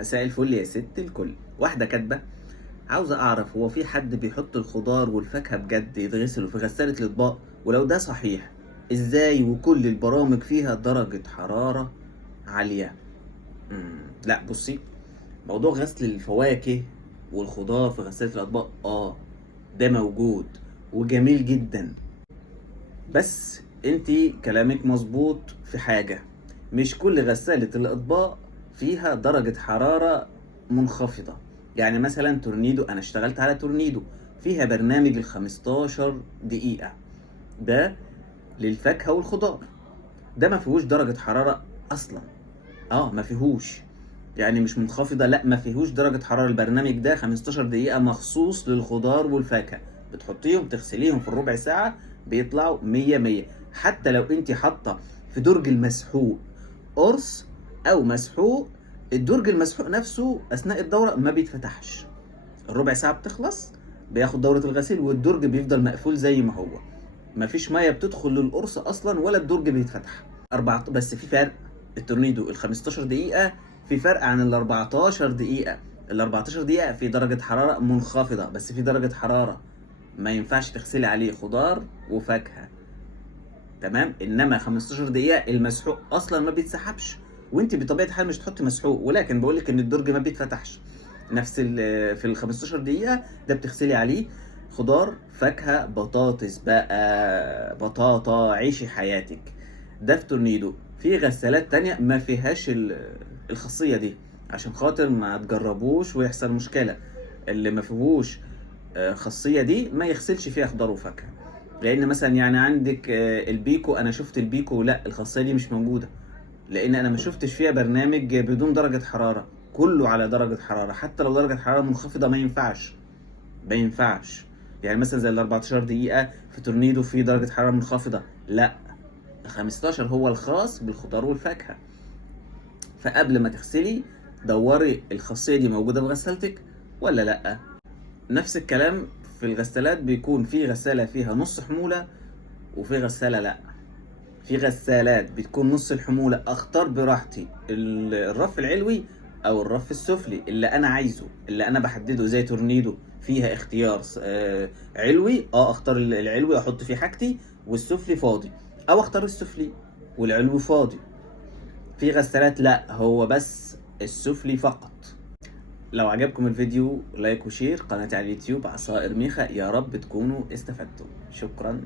مساء الفل يا ست الكل. واحدة كاتبة: عاوزة أعرف هو في حد بيحط الخضار والفاكهة بجد يتغسلوا في غسالة الأطباق؟ ولو ده صحيح إزاي وكل البرامج فيها درجة حرارة عالية؟ لا بصي، موضوع غسل الفواكه والخضار في غسالة الأطباق ده موجود وجميل جدا، بس انتي كلامك مظبوط في حاجة: مش كل غسالة الأطباق فيها درجة حرارة منخفضة. يعني مثلا تورنيدو، أنا اشتغلت على تورنيدو، فيها برنامج ال15 دقيقة، ده للفاكهة والخضار، ده ما فيهوش درجة حرارة أصلا. ما فيهوش، يعني مش منخفضة، لا ما فيهوش درجة حرارة. البرنامج ده 15 دقيقة مخصوص للخضار والفاكهة، بتحطيهم تغسليهم في الربع ساعة بيطلعوا مية مية. حتى لو انت حاطة في درج المسحوق قرص او مسحوق، الدرج المسحوق نفسه اثناء الدورة ما بيتفتحش، الربع ساعة بتخلص بياخد دورة الغسيل والدرج بيفضل مقفول زي ما هو، مفيش مية بتدخل للقرص اصلا ولا الدرج بيتفتح. بس في فرق، التورنيدو ال 15 دقيقة في فرق عن ال 14 دقيقة. ال 14 دقيقة في درجة حرارة منخفضة، بس في درجة حرارة ما ينفعش تغسلي عليه خضار وفاكهة، تمام؟ انما 15 دقيقة المسحوق اصلا ما بيتسحبش، وانت بطبيعة الحال مش تحطي مسحوق، ولكن بقول لك ان الدرج ما بيتفتحش. نفس في ال 15 دقيقة ده بتغسلي عليه خضار، فاكهة، بطاطس بقى، بطاطا، عيشي حياتك. ده في تورنيدو. في غسالات تانية ما فيهاش الخاصية دي، عشان خاطر ما تجربوش ويحصل مشكلة. اللي ما فيهوش خاصية دي ما يغسلش فيها خضار وفاكهة، لان مثلا يعني عندك البيكو، انا شفت البيكو لا الخاصية دي مش موجودة، لان انا ما شفتش فيها برنامج بدون درجة حرارة، كله على درجة حرارة، حتى لو درجة حرارة منخفضة ما ينفعش، ما ينفعش. يعني مثلا زي ال 14 دقيقة في تورنيدو في درجة حرارة منخفضة، لا ال 15 هو الخاص بالخضار والفاكهة. فقبل ما تغسلي دوري الخاصية دي موجودة في غسالتك ولا لا. نفس الكلام في الغسالات، بيكون في غسالة فيها نص حمولة وفي غسالة لا. في غسالات بتكون نص الحمولة، اختار براحتي الرف العلوي او الرف السفلي اللي انا عايزه، اللي انا بحدده. زي تورنيدو فيها اختيار علوي، اختار العلوي احط فيه حاجتي والسفلي فاضي، او اختار السفلي والعلوي فاضي. في غسالات لا، هو بس السفلي فقط. لو عجبكم الفيديو لايك وشير، قناتي على اليوتيوب عصائر ميخا، يا رب تكونوا استفدتوا. شكرا.